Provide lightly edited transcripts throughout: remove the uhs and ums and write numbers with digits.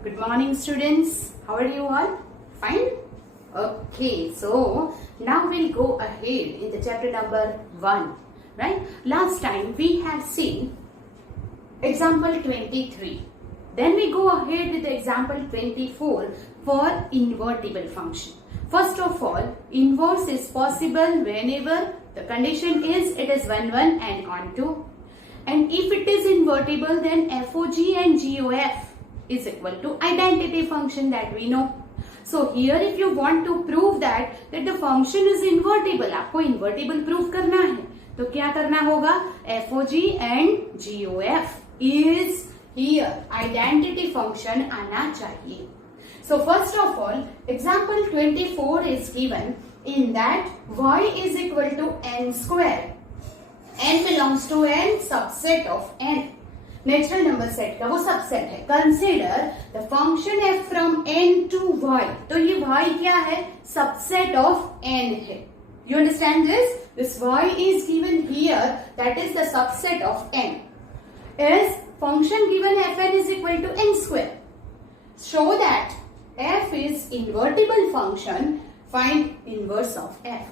Good morning, students. How are you all? Fine? Okay, so now we'll go ahead in the chapter number 1. Right? Last time we have seen example 23. Then we go ahead with the example 24 for invertible function. First of all, inverse is possible whenever the condition is it is 1, 1 and onto. And if it is invertible, then FOG and GOF is equal to identity function that we know. So here if you want to prove that the function is invertible, आपको invertible prove करना है, तो क्या करना होगा? FOG and GOF is here identity function आना चाहिए. So first of all, example 24 is given in that y is equal to n square. n belongs to n subset of n. Natural number set का वो subset है. Consider the function f from n to y. तो ये y क्या है? Subset of n है. You understand this? This y is given here, that is the subset of n. Is function given fn is equal to n square. Show that f is invertible function, find inverse of f.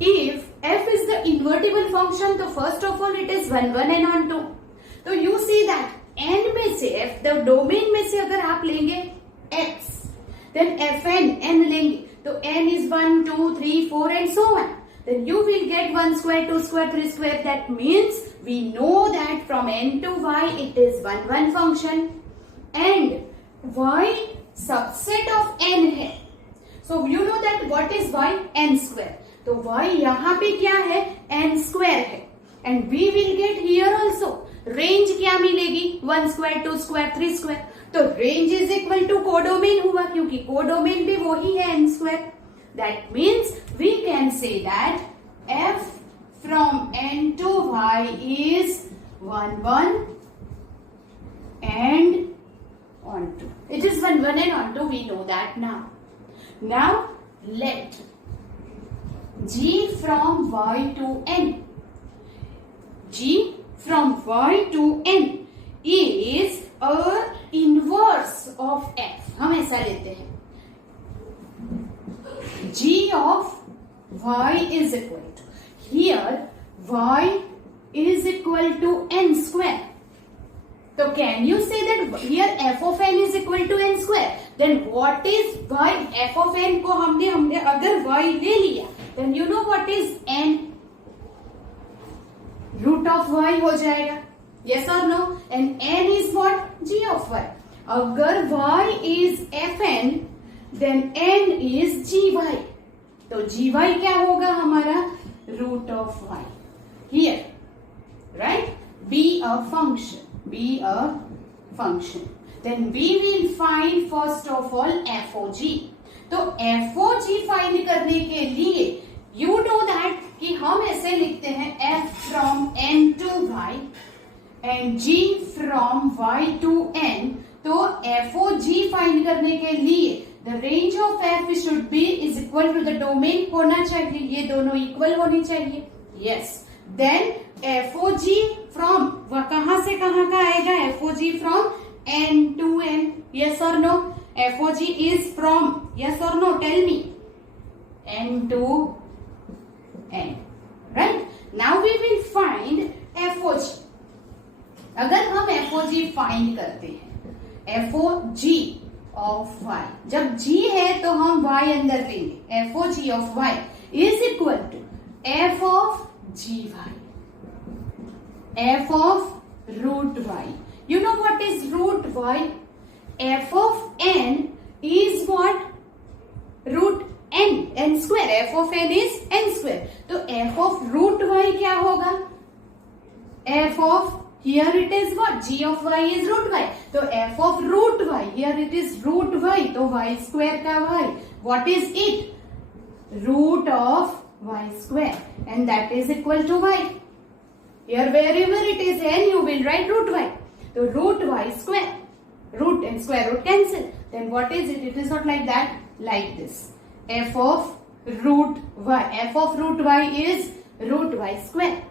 If f is the invertible function, तो first of all it is 1, 1 and onto. तो you see that n में से f, the domain में से अगर आप लेंगे x, then fn n लेंगे, तो n is 1, 2, 3, 4 and so on. Then you will get 1 square, 2 square, 3 square. That means we know that from n to y it is 1, 1 function and y subset of n है. So you know that what is y? n square. तो y यहाँ पे क्या है? n square है. And we will get here also. Range क्या मिलेगी? 1 square, 2 square, 3 square. तो range is equal to codomain हुआ, क्योंकि कोडोमेन भी वही है n square. That means we can say that f from n to y is 1, 1 and onto. It is 1, 1 and onto. We know that now. Now let g from y to n. G from y to n is a inverse of f. हम ऐसा लेते हैं. g of y is equal to, here y is equal to n square. So can you say that here f of n is equal to n square? Then what is y? f of n को हमने अगर y ले लिया, then you know what is n? Root of y हो जाएगा. yes or no? and n is what? g of y. अगर y is fn, then n is gy. तो gy क्या होगा हमारा? Root of y. here, right? be a function. be a function. then we will find first of all FOG. तो FOG find करने के लिए you know that कि हम ऐसे लिखते हैं f from n to y and g from y to n. तो FOG फाइंड करने के लिए the range of f should be is equal to the domain होना चाहिए. ये दोनों इक्वल होनी चाहिए. yes. then FOG from कहां से कहां का आएगा? FOG from n to n. yes or no? FOG is from, yes or no? tell me. n to n. right? now we will find FOG. अगर हम FOG फाइंड करते हैं, FOG of y, जब g है तो हम y अंदर लेंगे. FOG of y is equal to f of gy, f of root y. you know what is root y? f of n is what? root n, n square. f of n is n square. तो f of root y क्या होगा? f of, here it is what? g of y is root y. तो f of root y, here it is root y. तो y square का y, what is it? root of y square, and that is equal to y. here wherever it is n, you will write root y. तो root y square, root and square root cancel. then what is it? it is not like that, like this. f of root y, f of root y is root y square.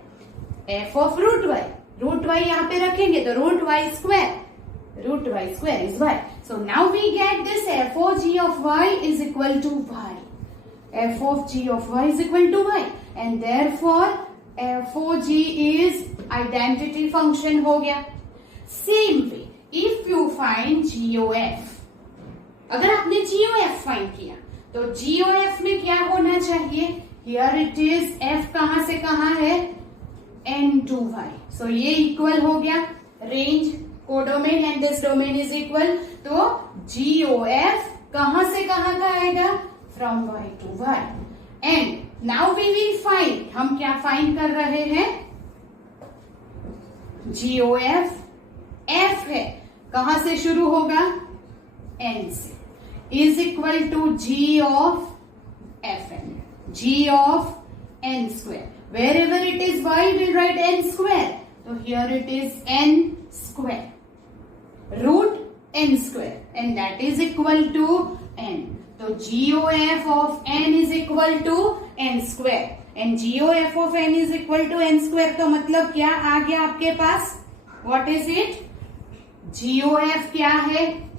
f of root y, root y यहाँ पे रखेंगे तो root y square root y square is y. So now we get this f of g of y is equal to y. F of g of y is equal to y. And therefore f of g is identity function हो गया. Same way, if you find GOF, अगर आपने GOF find किया तो GOF में क्या होना चाहिए? Here it is, f कहां से कहां है? n to y. So ये इक्वल हो गया range codomain and this domain is equal. तो GOF कहां से कहां का आएगा? From y to y. And now we will find, हम क्या फाइंड कर रहे हैं? GOF f है, कहां से शुरू होगा? n से, is equal to g of fn, g of n square. Wherever it is y, we'll write n square. So here it is n square, root n square, and that is equal to n. So GOF of n is equal to n square, and GOF of n is equal to n square. तो मतलब क्या आ गया आपके पास? What is it? GOF क्या है?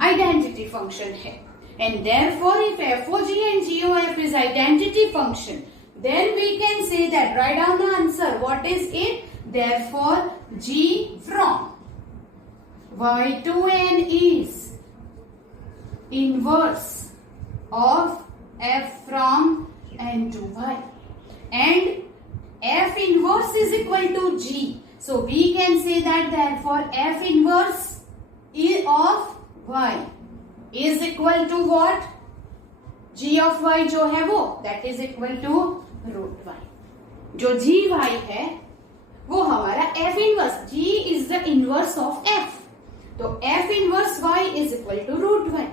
Identity function है. And therefore, if FOG and GOF is identity function, then we can say that, write down the answer. What is it? Therefore, G from y to n is inverse of f from n to y. And f inverse is equal to G. So, we can say that therefore, f inverse of y is equal to what? G of y जो है वो, that is equal to root y. जो g y है वो हमारा f inverse, g is the inverse of f. तो f inverse y is equal to root y.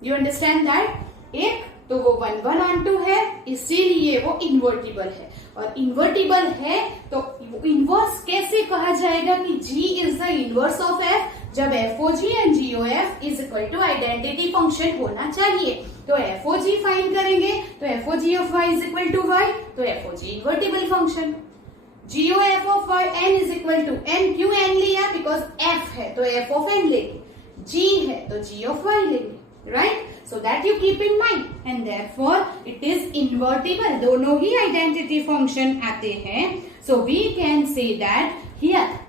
You understand that? एक तो वो 1 1 on 2 है, इसीलिए वो इन्वर्टिबल है. और इन्वर्टिबल है तो इन्वर्स कैसे कहा जाएगा कि g is the inverse of f? जब FOG and GOF is equal to identity function होना चाहिए. तो FOG फाइंड करेंगे तो FOG of y is equal to y, तो FOG invertible function. GOF of y n is equal to n. क्यों n लिया? Because f है तो f ऑफ n लेंगे, g है तो g ऑफ y लेंगे, right? So that you keep in mind. And therefore it is invertible. दोनों ही आइडेंटिटी फंक्शन आते हैं. So we can say that here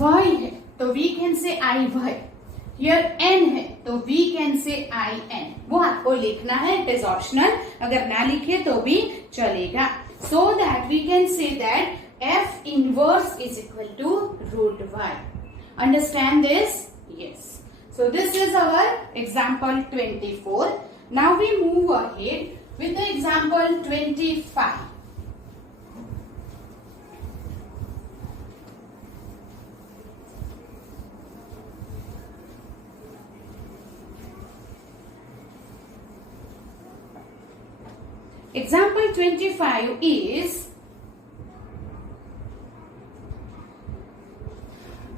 y है तो we can say I y. Here n है तो we can say I n. वो आपको लिखना है, it is optional. अगर ना लिखे तो भी चलेगा. So that we can say that f inverse is equal to root y. Understand this? Yes. So this is our example 24. Now we move ahead with the example 25. Example 25 is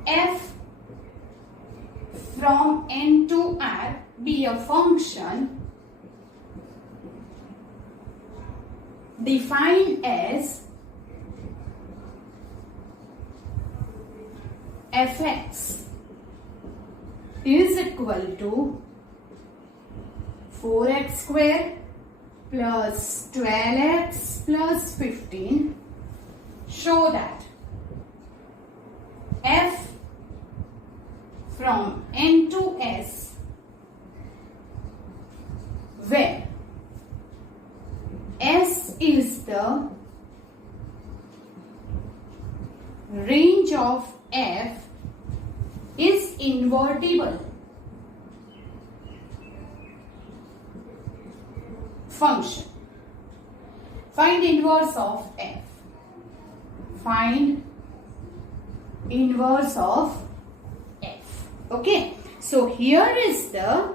f from n to r be a function defined as fx is equal to 4x square plus 12x plus 15. Show that f from n to s where s is the range of f is invertible function. Find inverse of f. Find inverse of f. Okay. So here is the,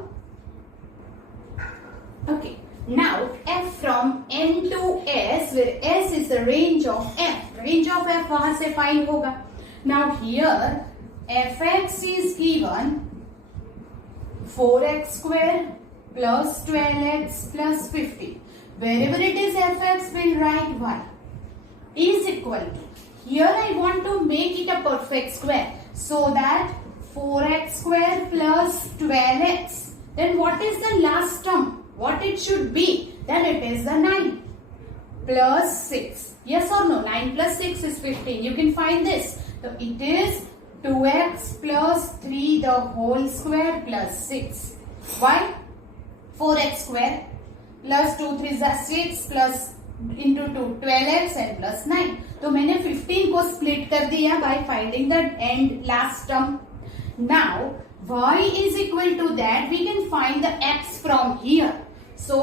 okay. Now f from n to s where s is the range of f. Range of f वहां से find होगा. Now here fx is given 4x square plus 12x plus 50. Wherever it is fx, we'll write y is equal to. Here I want to make it a perfect square. so that 4x square plus 12x. Then what is the last term? What it should be? Then it is the 9 plus 6. Yes or no? 9 plus 6 is 15. You can find this. So it is 2x plus 3 the whole square plus 6. Why? 4x square plus 2 3 is 6 plus into 2 12x and plus 9. तो मैंने 15 को split कर दिया by finding the end last term. Now y is equal to that. We can find the x from here. So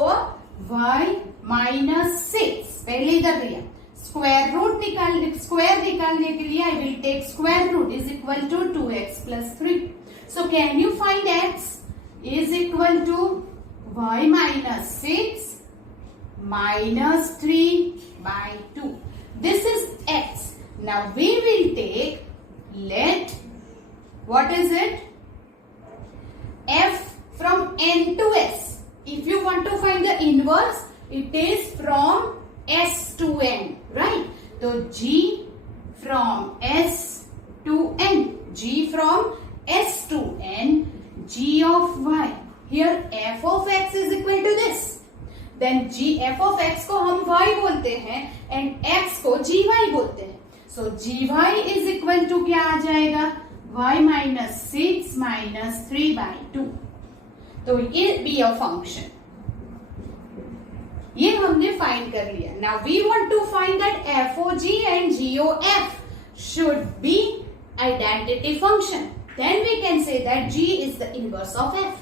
y minus 6 पहले इधर दिया. Square root निकालने के लिए I will take square root is equal to 2x plus 3. So can you find x is equal to y minus 6 minus 3 by 2. This is x. Now we will take, let, what is it? F from n to s. If you want to find the inverse, it is from s to n, right? So g from s to n. G from s to n. G of y. Here f of x is equal to this. Then g f of x को हम y बोलते हैं and x को gy बोलते हैं. So gy is equal to क्या आ जाएगा? y minus 6 minus 3 by 2. तो ये be a function. ये हमने फाइंड कर लिया. Now we want to find that FOG and GOF should be identity function. Then we can say that G is the inverse of F.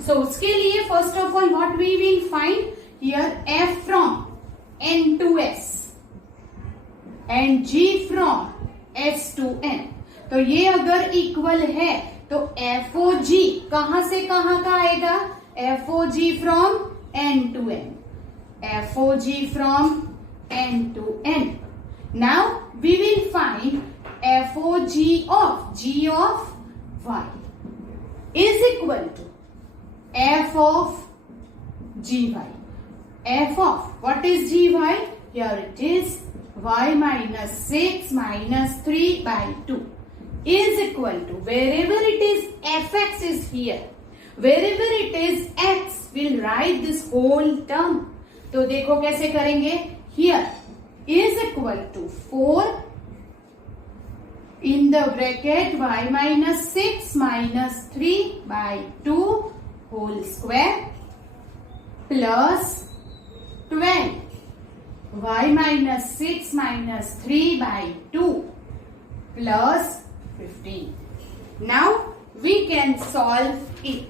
So उसके लिए first of all what we will find here, F from n to s and G from s to n. तो ये अगर equal है तो FOG कहां से कहां का आएगा? FOG from n to n. FOG from n to n. Now we will find FOG of G of y is equal to f of gy. F of what is gy? Here it is y minus 6 minus 3 by 2 is equal to, wherever it is fx is here, wherever it is x, we'll write this whole term. तो देखो कैसे करेंगे. Here is equal to 4 in the bracket y minus 6 minus 3 by 2 whole square plus 12 y minus 6 minus 3 by 2 plus 15. Now we can solve it.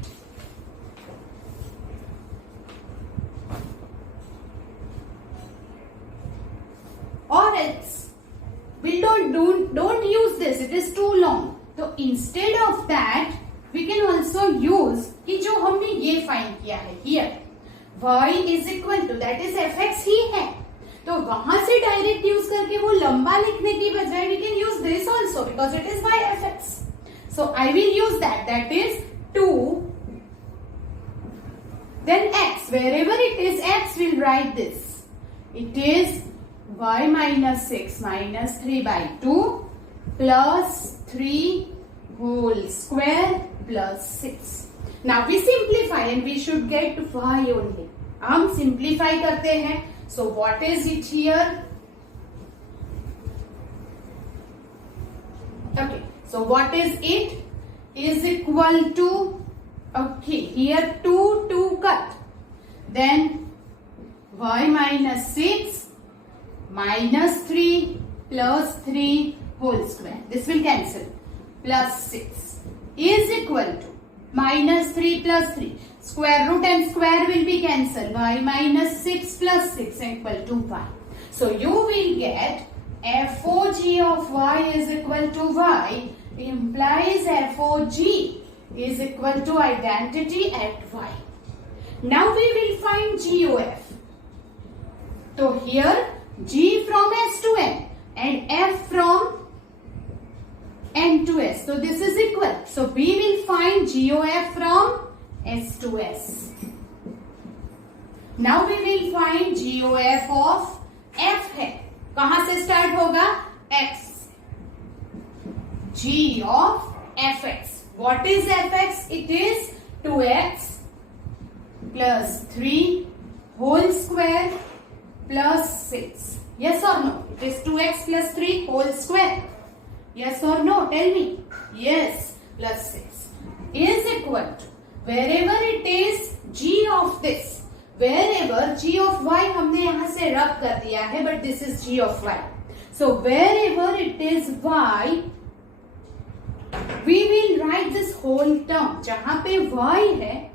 Or else we don't use this, it is too long. So instead of that we can also use कि जो हमने ये find किया है here y is equal to, that is fx ही है. तो वहां से डायरेक्ट यूज करके वो लंबा लिखने की बजाय we can use this also because it is y fx. So I will use that is 2 then x, wherever it is x we'll write this. It is y minus 6 minus 3 by 2 plus 3 whole square plus 6. Now we simplify and we should get y only. हम simplify करते हैं. So what is it here? Okay. So what is it? Is equal to, okay, here 2 cut. Then y minus 6 minus 3 plus 3 whole square. This will cancel. Plus 6 is equal to minus 3 plus 3. Square root and square will be cancelled. Y minus 6 plus 6 equal to y. So you will get FOG of y is equal to y implies FOG is equal to identity at y. Now we will find GOF. So here G from S to N and F from N to S. So this is equal. So we will find GOF from S to S. Now we will find GOF of F है. कहां से start होगा? X. g of fx. What is fx? It is 2x plus 3 whole square plus 6. Yes or no? It is 2x plus 3 whole square. Yes or no? Tell me. Yes, plus 6 is equal to, wherever it is g of this, wherever g of y हमने यहाँ से रब कर दिया है, but this is g of y. So wherever it is y, we will write this whole term. जहाँ पे y है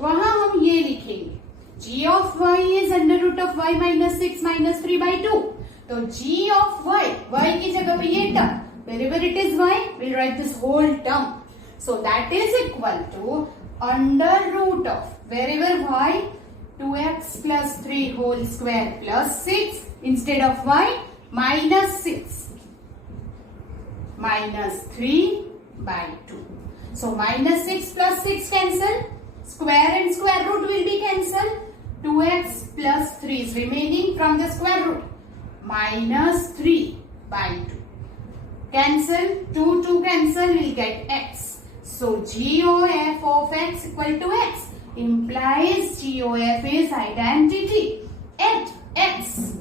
वहां हम ये लिखेंगे, g of y is under root of y minus 6 minus 3 by 2. तो g of y, y की जगह पे ये term, wherever it is y, we'll write this whole term. So that is equal to under root of, wherever y, 2x plus 3 whole square plus 6, instead of y, minus 6 minus 3 by 2. So minus 6 plus 6 cancel. Square and square root will be cancelled. 2x plus 3 is remaining from the square root. Minus 3 by 2. Cancel. 2 cancel, will get x. So GOF of x equal to x. Implies GOF is identity at x.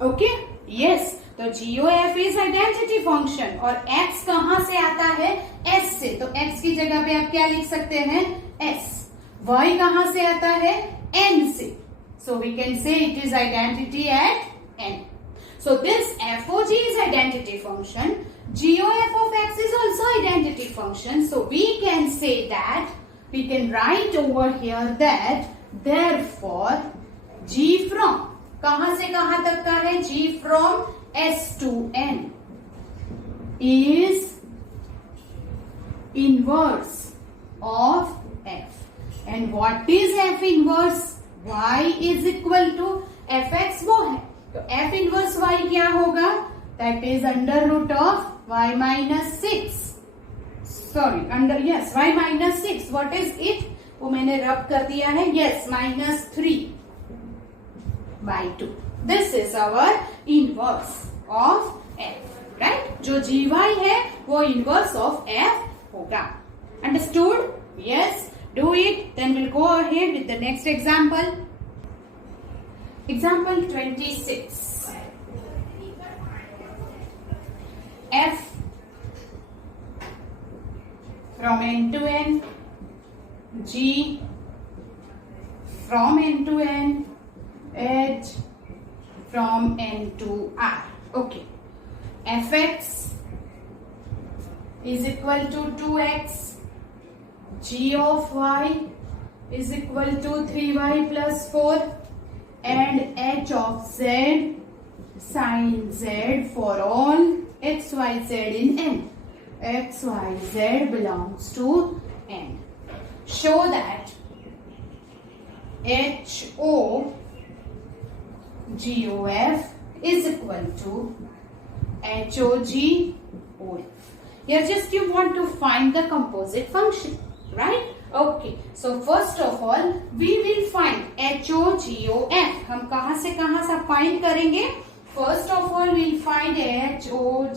Okay? Yes. तो GOF is identity function और x कहां से आता है? s से. तो x की जगह पे आप क्या लिख सकते हैं? s. y कहां से आता है? n से. So we can say it is identity at n. So this FOG is identity function. GOF of x is also identity function. So we can say that, we can write over here that therefore g from, कहां से कहां तक का है? g from S to N is inverse of f. And what is f inverse? Y is equal to fx वो है. तो f inverse y क्या होगा? That is under root of y minus 6. Sorry, under, yes, y minus 6. What is it? वो मैंने रब कर दिया है. Yes, minus 3 by 2. This is our inverse of f, right? जो gy है वो inverse of f होगा. Understood? Yes. Do it. Then we'll go ahead with the next example. Example 26. F from n to n, g from n to n, h from n to r. Okay. Fx is equal to 2x. G of y is equal to 3y plus 4. And h of z sin z for all x, y, z in n. X, y, z belongs to n. Show that HO GOF is equal to HOG OF. Here just you want to find the composite function, right? Okay. So first of all, we will find HOGOF. हम कहाँ से find करेंगे? First of all, we'll find HOGOF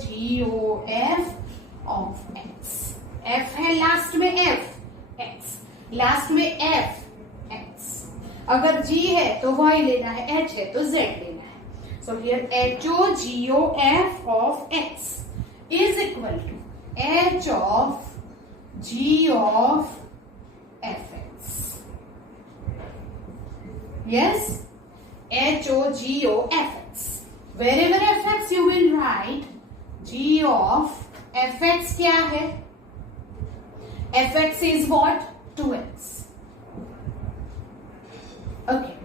of x. F है last में f, x. Last में f, x. अगर g है तो y लेना है, h है तो z लेना है. So here HOGOF of x is equal to h of g of fx. Yes, HOGOFX. Wherever fx you will write g of fx क्या है? fx is what? 2x. Okay.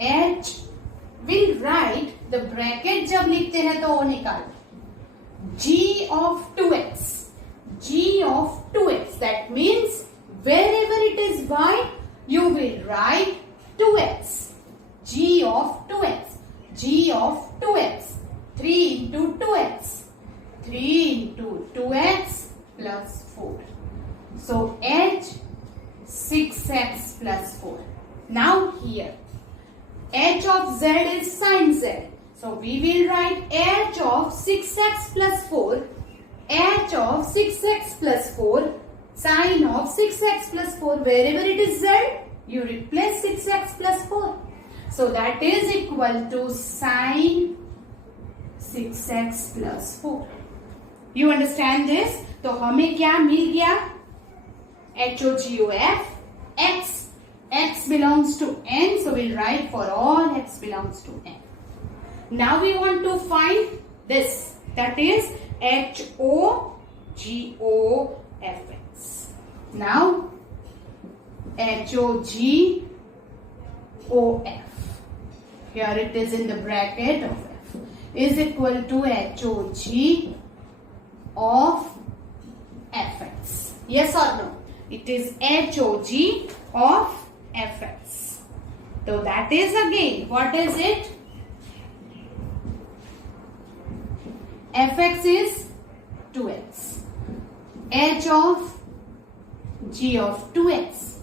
h will write the bracket जब लिखते हैं तो वो निकाल. g of 2x. g of 2x. That means wherever it is y, you will write 2x. G of 2x. G of 2x. 3 into 2x. 3 into 2x plus 4. So h 6x plus 4. Now here h of z is sin z. So we will write h of 6x plus 4 of 6x plus 4, sine of 6x plus 4, wherever it is z, you replace 6x plus 4. So that is equal to sine 6x plus 4. You understand this? तो हमें क्या मिल गया? HOGOF x belongs to n, so we'll write for all x belongs to n. Now we want to find this, that is HOGOFX. Now HOGOF, here it is in the bracket of f, is equal to HOG of fx. Yes or no? It is HOG of fx. So that is again, what is it? Fx is 2x. H of g of 2x.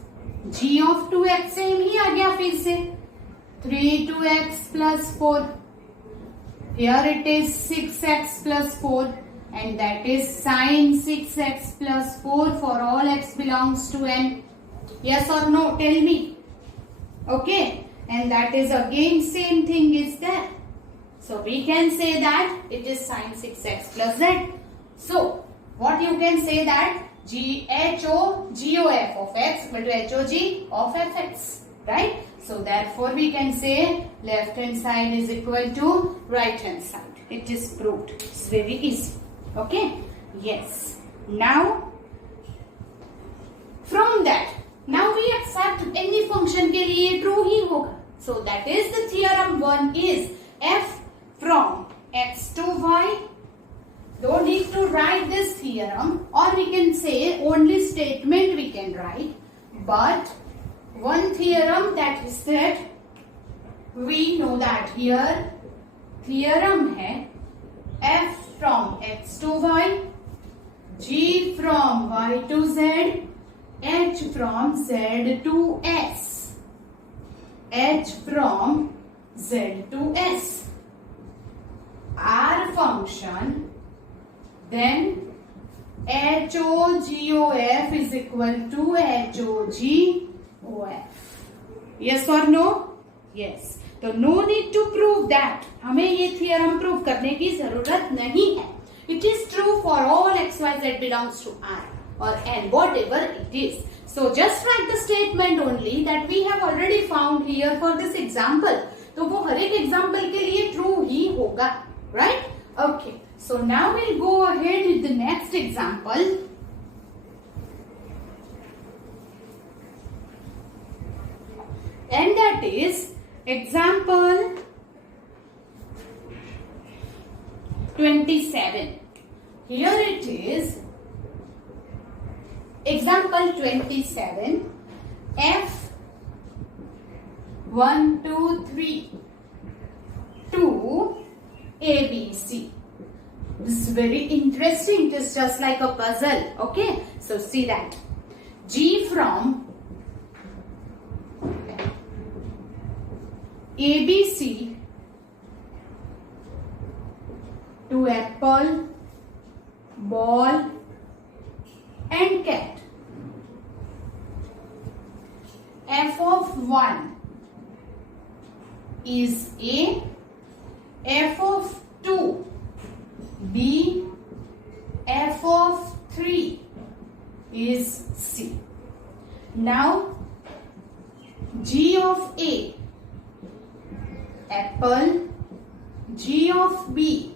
G of 2x same ही आ गया फिर से 3 plus 4. Here it is 6x plus 4 and that is sine 6x plus 4 for all x belongs to n. Yes or no? Tell me. Okay. And that is again same thing is there. So we can say that it is sine 6x plus z. So what you can say that HOGOF of x equal to HOG of fx. Right? So therefore we can say left hand side is equal to right hand side. It is proved. It's very easy. Okay? Yes. Now from that, now we accept any function के लिए true ही होगा. So that is the theorem 1 is f from x to y. Don't need to write this theorem, or we can say only statement we can write. But one theorem that is that we know that here theorem है f from x to y, g from y to z, h from z to s, h from z to s. R function, then HOGOF is equal to HOGOF. Yes or no? Yes. तो no need to prove that. हमें ये theorem prove करने की जरूरत नहीं है. It is true for all x, y, z belongs to R or n, whatever it is. So just write the statement only that we have already found here for this example. तो वो हर एक example के लिए true ही होगा. Right? Okay. So now we'll go ahead with the next example. And that is example 27. Here it is. Example 27. F 1, 2, 3 to ABC. This is very interesting. It is just like a puzzle. Okay. So see that. G from ABC to apple, ball and cat. F of 1 is A. F of 2 B, F of 3 is C. Now G of A, apple, G of B,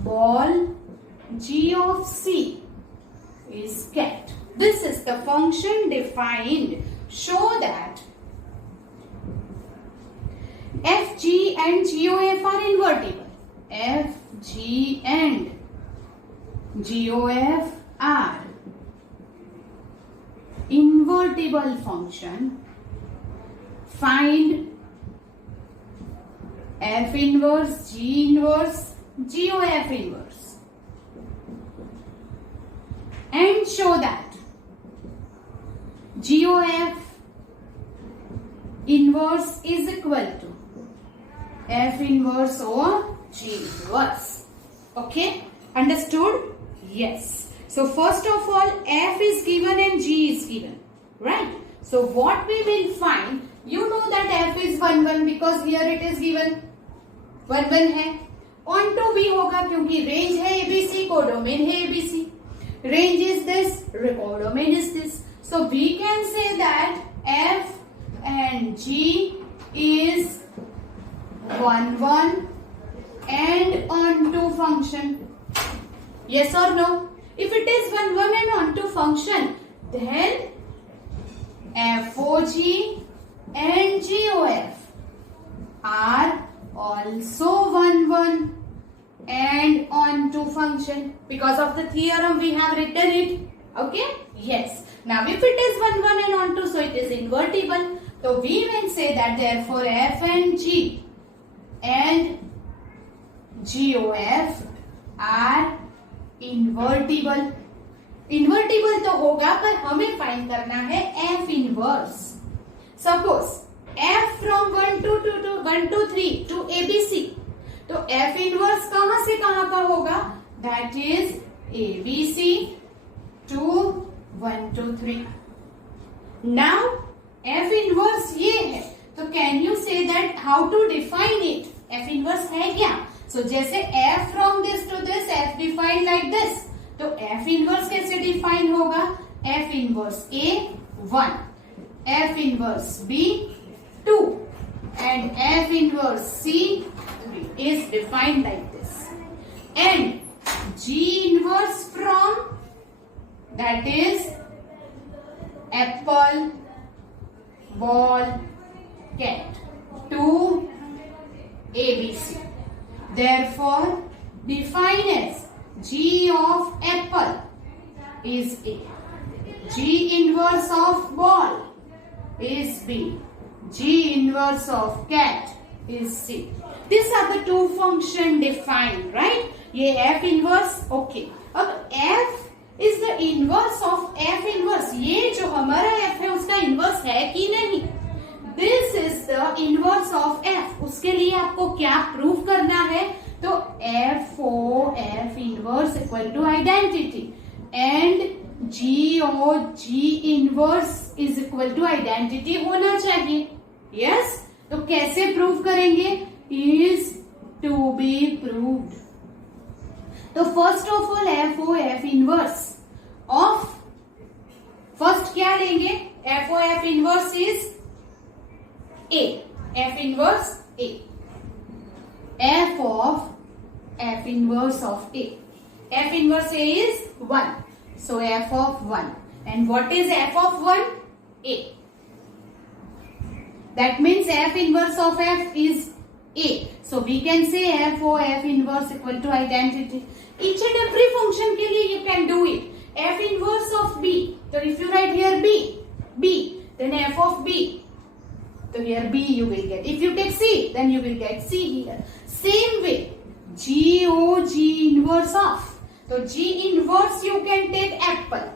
ball, G of C is cat. This is the function defined. Show that F, G and GOF are invertible. F, G and GOF are invertible function. Find F inverse, G inverse, GOF inverse. And show that GOF inverse is equal to F inverse or G inverse. Okay? Understood? Yes. So first of all, f is given and g is given, right? So what we will find, you know that f is 1 1 because here it is given 1 1 है. On to भी होगा क्योंकि range है ABC, codomain है ABC. Range is this, codomain is this. So we can say that f and g is 1 1 and onto function. Yes or no? If it is 1 1 and onto function, then FOG and GOF are also 1 1 and onto function. Because of the theorem we have written it. Okay? Yes. Now if it is 1 1 and onto, so it is invertible. So we will say that therefore F and G and GOF are invertible. Invertible तो होगा पर हमें find करना है F inverse. Suppose F from 1 to 3 to ABC, तो F inverse कहां से कहां का होगा? That is ABC to 1 to 3. Now F inverse ये है, तो can you say that how to define it? F inverse है क्या? सो जैसे F from this to this, F define like this, तो F इनवर्स कैसे डिफाइन होगा? F inverse A 1, F inverse B 2 and F inverse C is defined like this. And G inverse from, that is apple, ball, cat to ABC. Therefore, define as G of apple is A, G inverse of ball is B, G inverse of cat is C. These are the two function defined, right? ये F inverse, okay. अब F is the inverse of F inverse. ये जो हमारा F है उसका inverse है कि नहीं? This is the inverse of F. उसके लिए आपको क्या प्रूव करना है? तो F inverse equal to identity and G inverse is equal to identity होना चाहिए. Yes? तो कैसे प्रूव करेंगे? Is to be proved. तो first of all F inverse of, first क्या लेंगे? F inverse is A. F inverse A. F inverse of A. F inverse A is 1. So F of 1. And what is F of 1? A. That means F inverse of F is A. So we can say F inverse equal to identity. Each and every function के लिए you can do it. F inverse of B. So if you write here B, then F of B. So here B you will get. If you take C, then you will get C here. Same way, G inverse of. So G inverse you can take apple.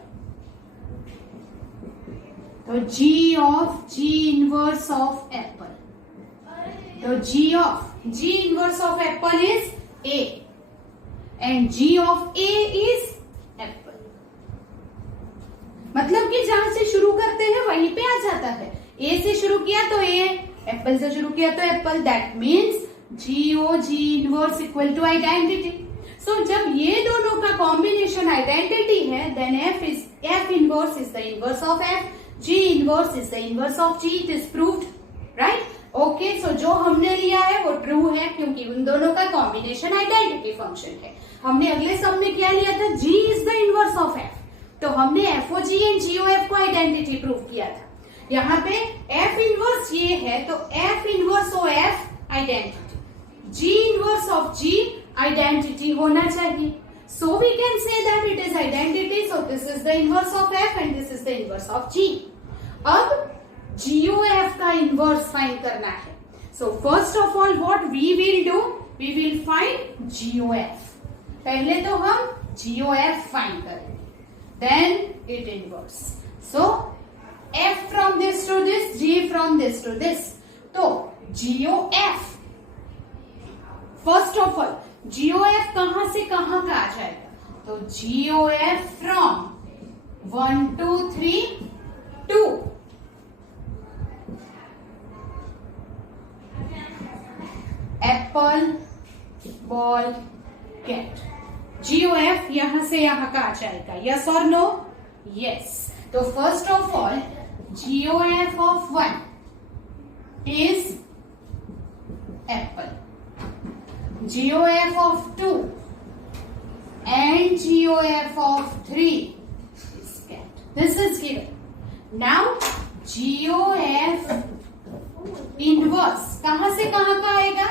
So G inverse of apple. So G inverse of apple is A. And G of A is apple. मतलब कि जहां से शुरू करते हैं वहीं पे आ जाता है. A से शुरू किया तो A, एप्पल से शुरू किया तो apple. That means G inverse equal to identity. So जब ये दोनों का कॉम्बिनेशन आइडेंटिटी है, then F inverse is the inverse of F, G inverse is the inverse of G. It is proved, right? Okay, so जो हमने लिया है वो ट्रू है क्योंकि उन दोनों का कॉम्बिनेशन आइडेंटिटी फंक्शन है. हमने अगले सब में क्या लिया था? G is the inverse of F. तो हमने FOG एंड GOF को आइडेंटिटी प्रूव किया था. यहाँ पे F इनवर्स ये है तो F inverse of F identity, G inverse of G identity होना चाहिए. So we can say that it is identity. So this is the inverse of F and this is the inverse of G. अब GOF का inverse find करना है. So first of all what we will do, we will find GOF. पहले तो हम GOF find करेंगे, then it inverse. So F from this to this, G from this to this. तो GOF, first of all GOF कहां से कहां का आ जाएगा? तो GOF from 1 2 3 2 apple ball cat. GOF यहां से यहां का आ जाएगा, यस और नो? यस। तो first of all GOF of 1 is apple, GOF of 2 and GOF of 3 is cat. This is given. Now GOF inverse कहां से कहां का आएगा?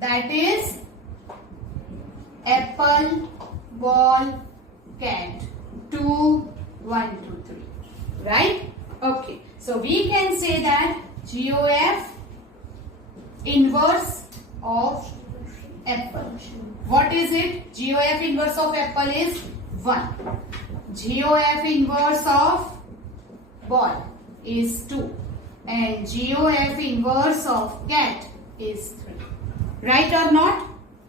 That is apple, ball, cat. 2 1 2 3. Right? Okay. So we can say that GOF inverse of apple. What is it? GOF inverse of apple is 1. GOF inverse of ball is 2. And GOF inverse of cat is 3. Right or not?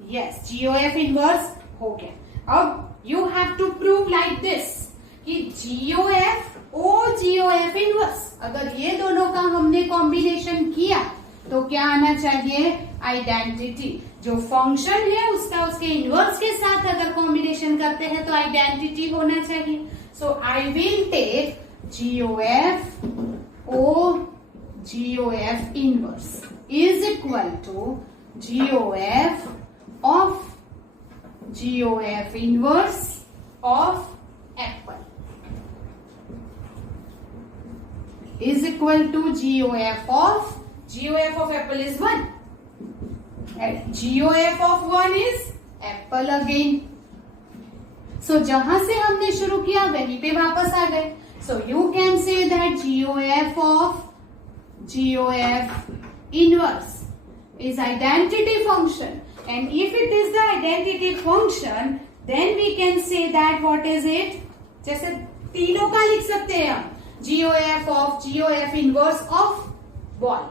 Yes. GOF inverse हो गया। अब you have to prove like this कि GOF और GOF inverse, अगर ये दोनों का हमने कॉम्बिनेशन किया तो क्या आना चाहिए? आइडेंटिटी। जो फंक्शन है उसका उसके इनवर्स के साथ अगर कॉम्बिनेशन करते हैं तो आइडेंटिटी होना चाहिए। So I will take GOF o GOF inverse is equal to GOF of GOF inverse of apple is equal to GOF of apple is 1 and GOF of 1 is apple again. So जहां से हमने शुरू किया वहीं पे वापस आ गए. So you can say that GOF of GOF inverse is identity function, and if it is the identity function then we can say that what is it? जैसे तीनों का लिख सकते हैं हम. GOF of GOF inverse of ball,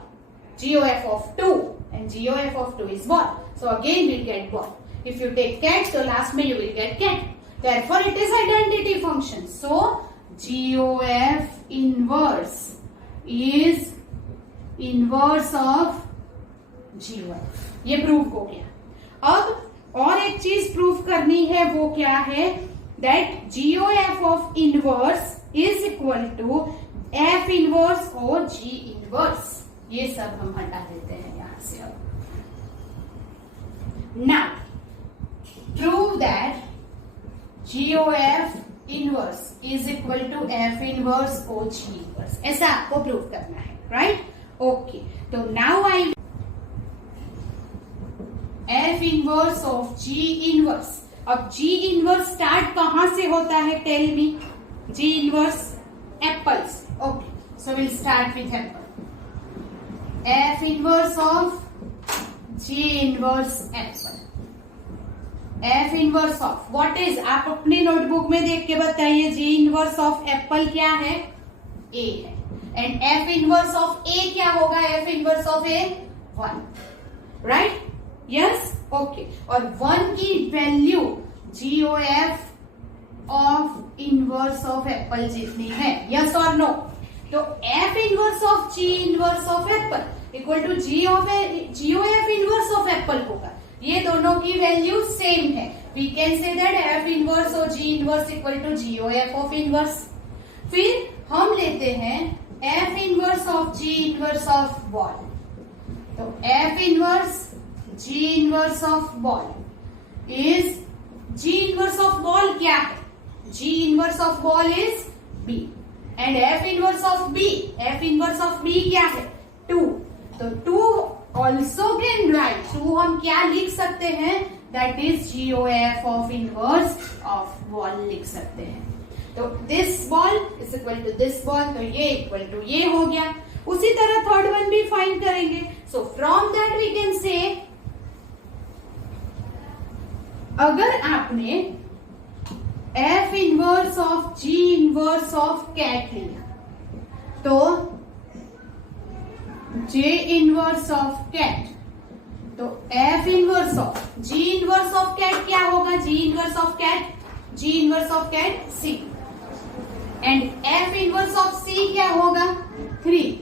GOF of 2 and GOF of 2 is ball. So again we'll get ball. If you take cat, so last में you will get cat. Therefore it is identity function. So GOF inverse is inverse of GOF. ये prove हो गया. अब और एक चीज prove करनी है, वो क्या है? That GOF of inverse is equal to F inverse और G inverse. ये सब हम हटा देते हैं यहां से. अब now prove that GOF inverse is equal to F inverse और G inverse. ऐसा आपको प्रूव करना है, right? Okay. तो now I F inverse of G inverse. अब G inverse start कहां से होता है? Tell me. G inverse apples. Okay. So we'll start with apple. F inverse of G inverse apple. F inverse of what is? आप अपनी notebook में देख के बताइए. G inverse of apple क्या है? A है. And F inverse of A क्या होगा? F inverse of A 1. Right? Yes? Okay. और 1 की value GOF of inverse of apple जितनी है. Yes or no? तो F inverse of G inverse of apple equal to GOF inverse of apple होगा. ये दोनों की वैल्यू सेम है. We can say that F inverse और G inverse equal to GOF of inverse. फिर हम लेते हैं F inverse of G inverse of ball. तो F inverse G inverse of ball is G inverse of ball क्या है? G inverse of ball is B and F inverse of B. F inverse of B क्या है? 2. तो 2 also can write. 2 हम क्या लिख सकते हैं? That is GOF of inverse of ball लिख सकते हैं. तो this ball is equal to this ball. तो ये equal to ये हो गया. उसी तरह थर्ड वन भी फाइंड करेंगे. So from that we can say अगर आपने F inverse of G inverse of cat लिया तो J inverse of cat, तो F inverse of G inverse of cat क्या होगा? G inverse of cat G inverse of cat C and F inverse of C क्या होगा 3।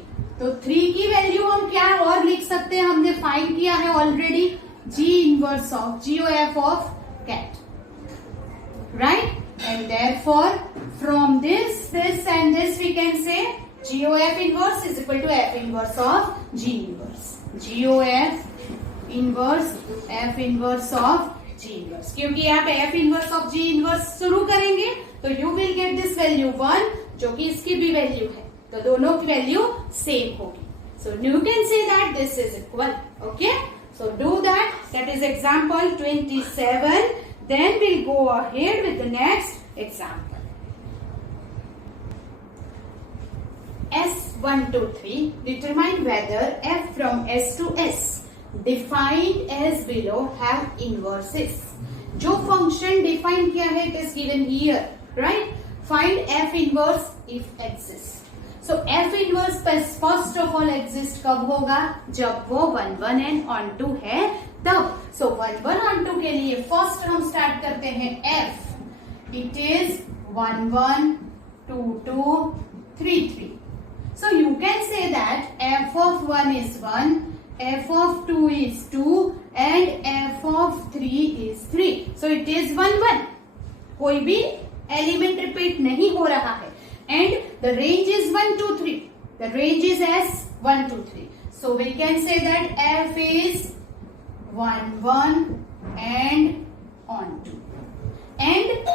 तो 3 की value हम क्या और लिख सकते हैं, हमने फाइंड किया है already, G inverse of GOF of cat, right? And therefore from this and this we can say GOF inverse is equal to F inverse of G inverse, GOF inverse F inverse of G inverse। क्योंकि आप F inverse of G inverse शुरू करेंगे तो you will get this value 1 जो कि इसकी भी value है, तो दोनों की वैल्यू सेम होगी। So you can say that this is equal, okay? So do that, that is example 27. Then we'll go ahead with the next example. S1 to 3, determine whether F from S to S defined as below have inverses. जो function define किया है it is given here, right? Find F inverse if exists. So F inverse first of all exist कब होगा, जब वो 1 1 and on 2 है तब। So 1 1 on 2 के लिए फर्स्ट हम स्टार्ट करते हैं F, it is 1 1 2 2 3 3। So you can say that F of 1 is 1, F of 2 is 2 and F of 3 is 3। So it is 1 1, कोई भी एलिमेंट रिपीट नहीं हो रहा है and the range is 1 2 3, the range is S 1 2 3। So we can say that F is 1 1 and on 2 and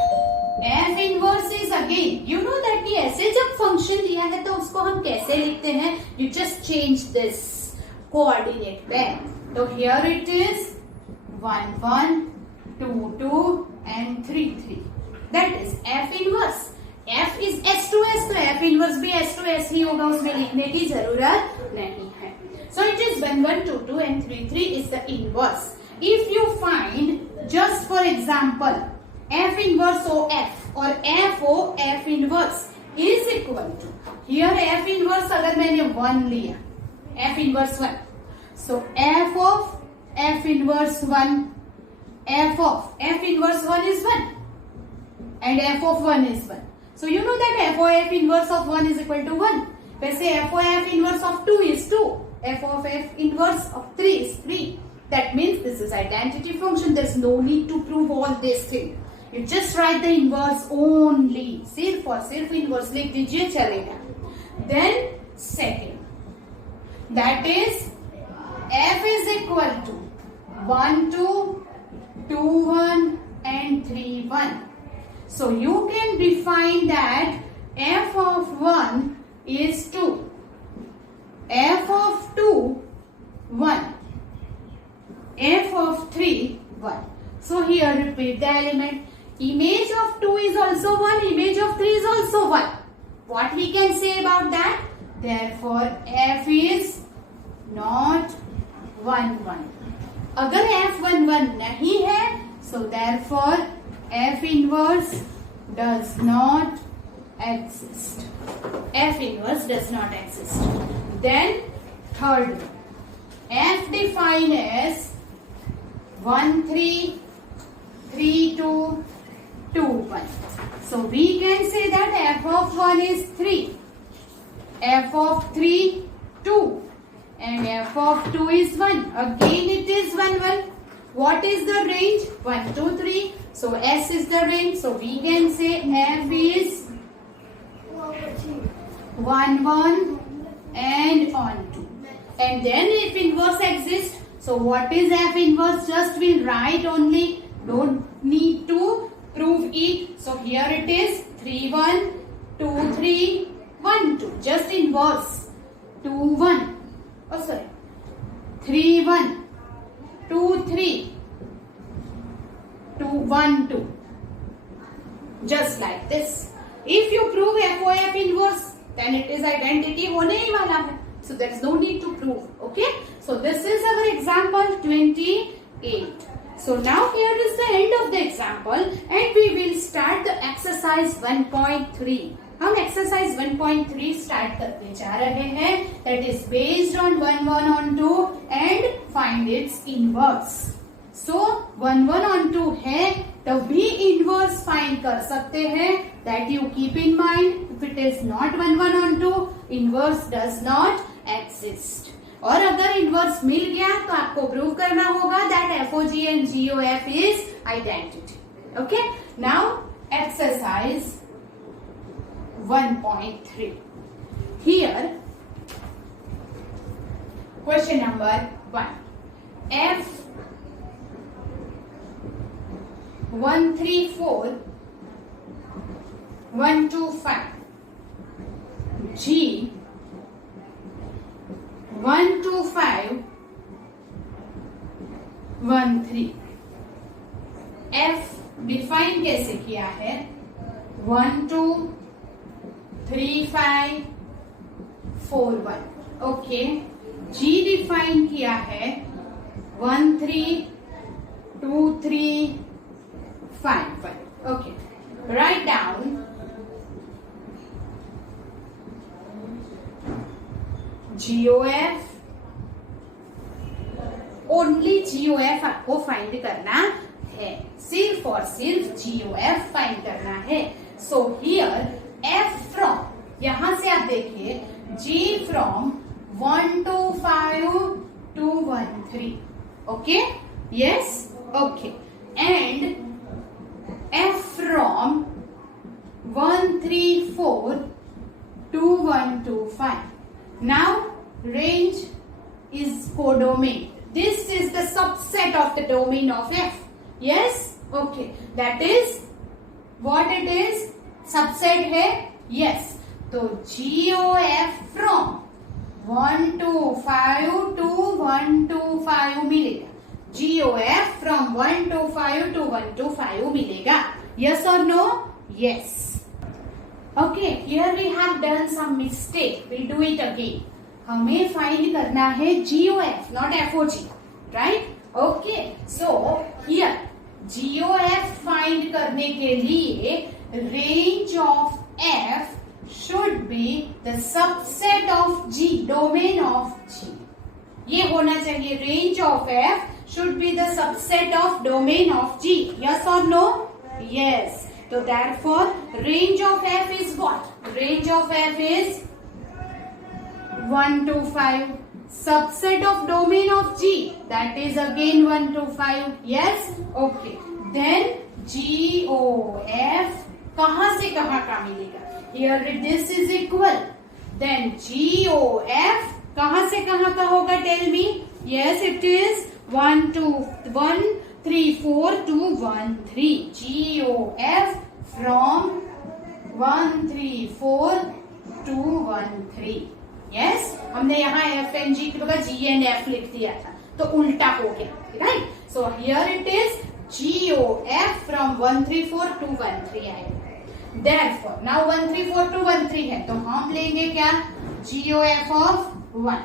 F inverse is again, you know that कि ऐसे जब function दिया है तो उसको हम कैसे लिखते हैं, you just change this coordinate back। तो here it is 1 1 2 2 and 3 3, that is F inverse। F is S to S तो F inverse भी S to S ही होगा, उसमें लिखने की जरूरत नहीं है। So it is 1 1 2 2 and 3 3 is the inverse। If you find just for example F inverse OF और FO F inverse is equal to, here F inverse अगर मैंने 1 लिया, F inverse 1, so F of F inverse 1, F of F inverse 1 is 1 and F of 1 is 1। So you know that F of F inverse of 1 is equal to 1। वैसे F of F inverse of 2 is 2, F of F inverse of 3 is 3। That means this is identity function, there is no need to prove all this thing, you just write the inverse only, सिर्फ और सिर्फ inverse लिख दीजिए चलेगा। Then second, that is F is equal to 1 2 2 1 and 3 1। So you can define that F of 1 is 2, F of 2 1, F of 3 1। So here repeat the element, image of 2 is also 1, image of 3 is also 1। What we can say about that? Therefore F is not 1 1। अगर F 1 1 नहीं है so therefore F inverse does not exist, F inverse does not exist। Then third one, F defined as 1 3 3 2 2 1। So we can say that F of 1 is 3, F of 3 2 and F of 2 is 1, again it is 1 1। What is the range? 1 2 3, so S is the range, so we can say F is 1 1 and on 2। And then if inverse exists, so what is F inverse, just we'll write only, don't need to prove it। So here it is 3 1 2 3 1 2, just inverse 2 1, oh sorry 3 1 2 3 2 1 2, just like this। If you prove FOF inverse then it is identity होने ही वाला है, so there is no need to prove, okay। So this is our example 28। So now here is the end of the example and we will start the exercise 1.3। हम exercise 1.3 start करने जा रहे हैं, that is based on 1 1 on 2 and find its inverse। So 1 1 on 2 है तो भी inverse find कर सकते हैं, that you keep in mind. If it is not 1 1 on 2, inverse does not exist. और अगर इनवर्स मिल गया तो आपको प्रूव करना होगा that FOG and GOF is identity. Okay, now exercise 1.3. Here, question number 1. F 134 125 G 125 13. F define कैसे किया है? 1 2 3 5 4 1. ओके. G डिफाइन किया है 1 3 2 3 5 1. Okay. Write down GOF. Only GOF आपको फाइंड करना है, सिर्फ और सिर्फ GOF फाइंड करना है. सो हियर F फ्रॉम, यहां से आप देखिए G from 1 2 5 2 1 3. Okay. Yes. Okay. And F from 1 3 4 2 1 2 5. Now range is codomain. This is the subset of the domain of F. Yes? Okay. That is what it is? Subset है? Yes. तो GOF from 1 2 5 to 1 2 5 मिलेगा. GOF from 1 2 5 to 1 2 5 मिलेगा. Yes or no? Yes. Okay. Here we have done some mistake. We'll do it again. हमें find करना है GOF, not FOG, right? Okay. So here GOF find करने के लिए range of F should be the subset of G, domain of G. ये होना चाहिए. Range of F should be the subset of domain of G. Yes or no? Yes. So therefore range of F is what? Range of F is 1 2 5. Subset of domain of G, that is again 1 2 5. Yes. Okay. Then GOF कहां से कहां का मिलेगा? Here this is equal. Then GOF कहां से कहां का होगा? Tell me. Yes, it is 1 2 1 3 4 2 1 3. GOF from 1 3 4 2 1 3. Yes, हमने यहाँ F and G की जगह G and F लिख दिया था, तो उल्टा हो गया. Right? So here it is GOF from 1 3 4 2 1 3 आएगा. Therefore now 1 3 4 2 1 3 है, तो हम लेंगे क्या? GOF of 1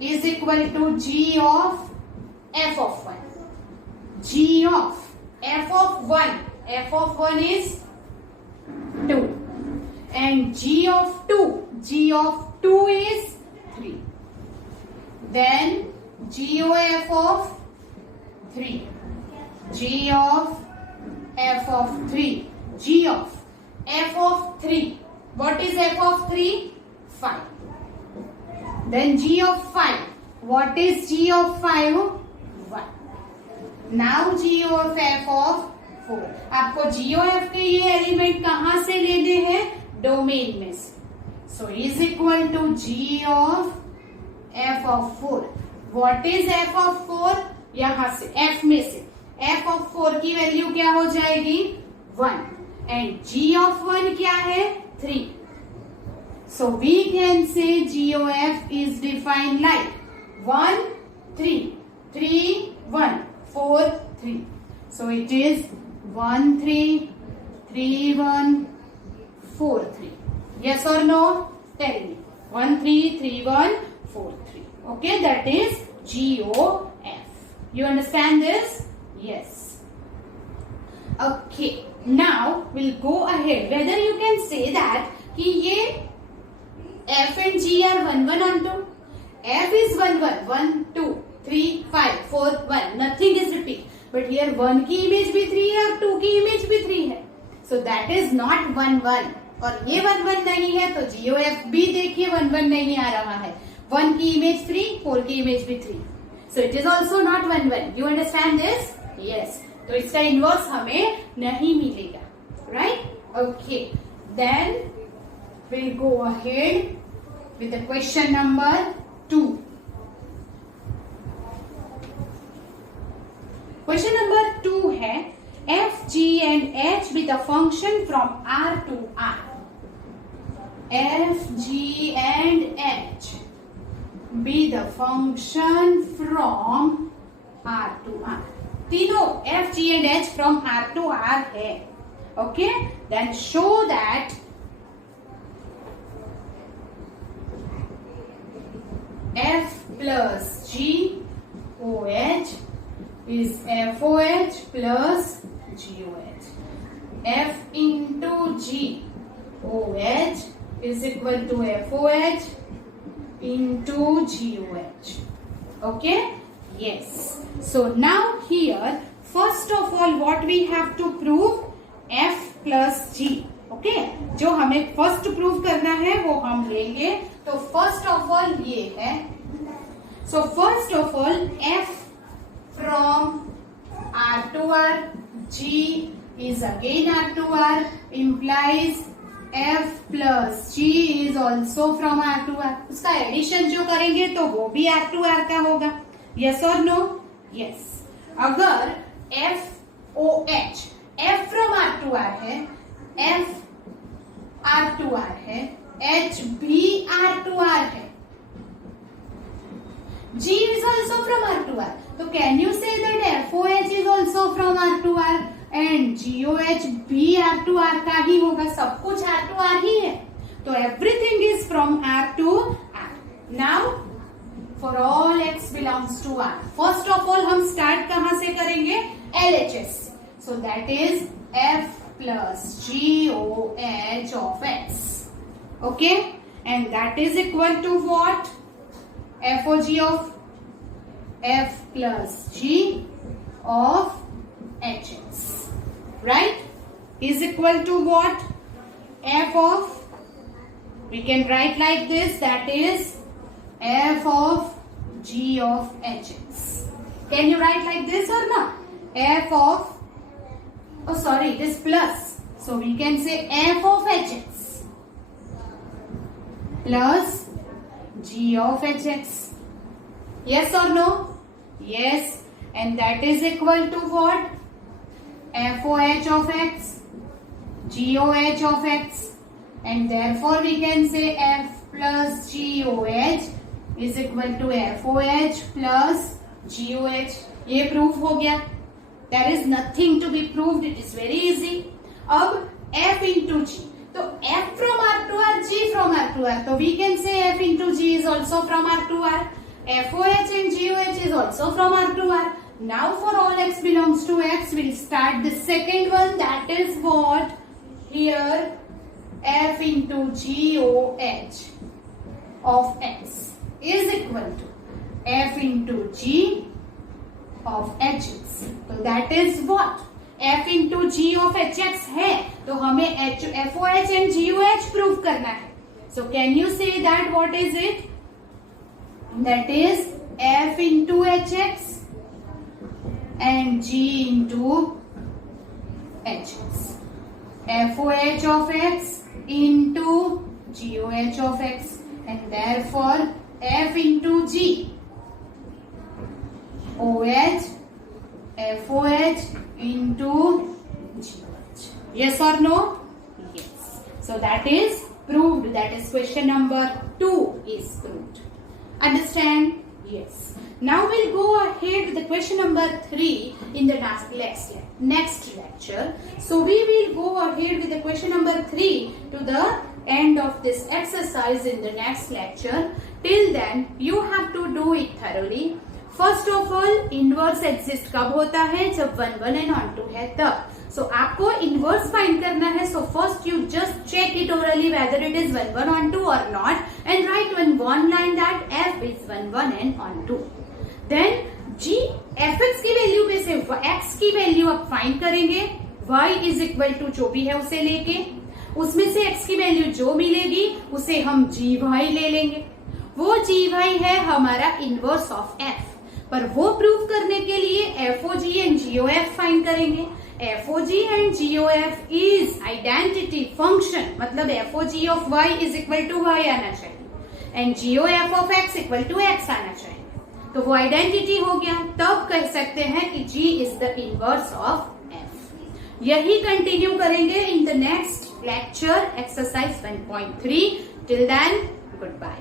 is equal to G of F of 1. G of F of 1. F of 1 is 2. And G of 2. G of 2 is 3. Then GOF of 3. G of F of 3. G of F of 3. What is F of 3? 5. Then G of 5. What is G of 5? 1. Now G of F of 4. आपको GOF के ये element कहां से लेने हैं? Domain में से. So is equal to G of F of 4. What is F of 4? यहां से F में से F of 4 की वैल्यू क्या हो जाएगी? 1. And G of 1 क्या है? 3. So we can say GOF is defined like 1 3 3 1 4 3. So it is 1 3 3 1 4 3. Yes or no? Tell me. 1 3 3 1 4 3. Okay, that is GOF. You understand this? Yes. Okay. Now we'll go ahead. Whether you can say that कि ये F and G are 1 1 on 2. F is 1 1 1 2 3 5 4 1. Nothing is repeat. But here 1 की image भी 3 है और 2 की image भी 3 है, so that is not 1 1, और ये 1 1 नहीं है तो GOF भी देखिए 1 1 नहीं आ रहा है. 1 की इमेज 3, 4 की इमेज भी 3, so it is also not 1 1. You understand this? Yes. तो इसका इनवर्स हमें नहीं मिलेगा, right? Okay. Then we'll go ahead with the question number 2. Question number 2 है F, G and H with a function from R to R. F, G and H be the function from R to R. तीनों F, G and H from R to R है. Okay? Then show that F plus G OH is FOH plus GOH. F into G OH is equal to FOH into GOH. Okay? Yes. So now here, first of all, what we have to prove? F plus G. Okay? जो हमें first prove करना है वो हम लेंगे. तो first of all ये है. So first of all, F from R to R, G is again R to R, implies F plus G is also from R to R. उसका एडिशन जो करेंगे तो वो भी R to R का होगा. Yes or no? Yes. अगर F O H, F from R to R है, F R to R है, H भी R to R है, G is also from R to R. So can you say that FOH is also from R to R and GOH भी R to R का ही होगा? सब कुछ R to R ही है. तो everything is from R to R. Now for all x belongs to R. First of all हम start कहाँ से करेंगे? LHS. So that is F plus GOH of x. Okay? And that is equal to what? FOG of F plus G of HX. Right? Is equal to what? F of, we can write like this, that is F of G of Hx. Can you write like this or not? F of, oh sorry, this plus. So we can say F of Hx plus G of Hx. Yes or no? Yes. And that is equal to what? FOH of x, GOH of x. And therefore we can say F plus GOH is equal to FOH plus GOH. ये proof हो गया. There is nothing to be proved. It is very easy. अब F into G. तो F from R to R, G from R to R. तो we can say F into G is also from R to R. FOH and GOH is also from R to R. Now for all x belongs to x, we'll start the second one. That is what? Here F into GOH of x is equal to F into G of Hx. So that is what? F into G of Hx है, तो हमें FOH and GOH prove करना है. So can you say that what is it? That is F into Hx and G into Hx. FOH of x into GOH of x, and therefore F into G OH FOH into GOH. Yes or no? Yes. So that is proved. That is question number 2 is proved. Understand? Yes. Now we'll go ahead with the question number 3 in the next lecture. So we will go ahead with the question number 3 to the end of this exercise in the next lecture. Till then, you have to do it thoroughly. First of all, inverse exist कब होता है? जब 1 1 and on 2 है तब. So आपको inverse find करना है. So first you just check it orally whether it is 1 1 on 2 or not, and write one line that F is 1 1 and on 2. Then G F x की value में से x की value अब find करेंगे, y is equal to जो भी है उसे लेके, उसमें से x की वैल्यू जो मिलेगी उसे हम जी वाई ले लेंगे। वो जी वाई है हमारा इनवर्स ऑफ f, पर वो प्रूव करने के लिए FOG एंड GOF फाइंड करेंगे। FOG and GOF is identity function, मतलब FOG of y is equal to y आना चाहिए and GOF of x equal to x आना चाहिए। तो वो आइडेंटिटी हो गया, तब कह सकते हैं कि G is the inverse of F। यही कंटिन्यू करेंगे in the next lecture exercise 1.3। Till then good bye.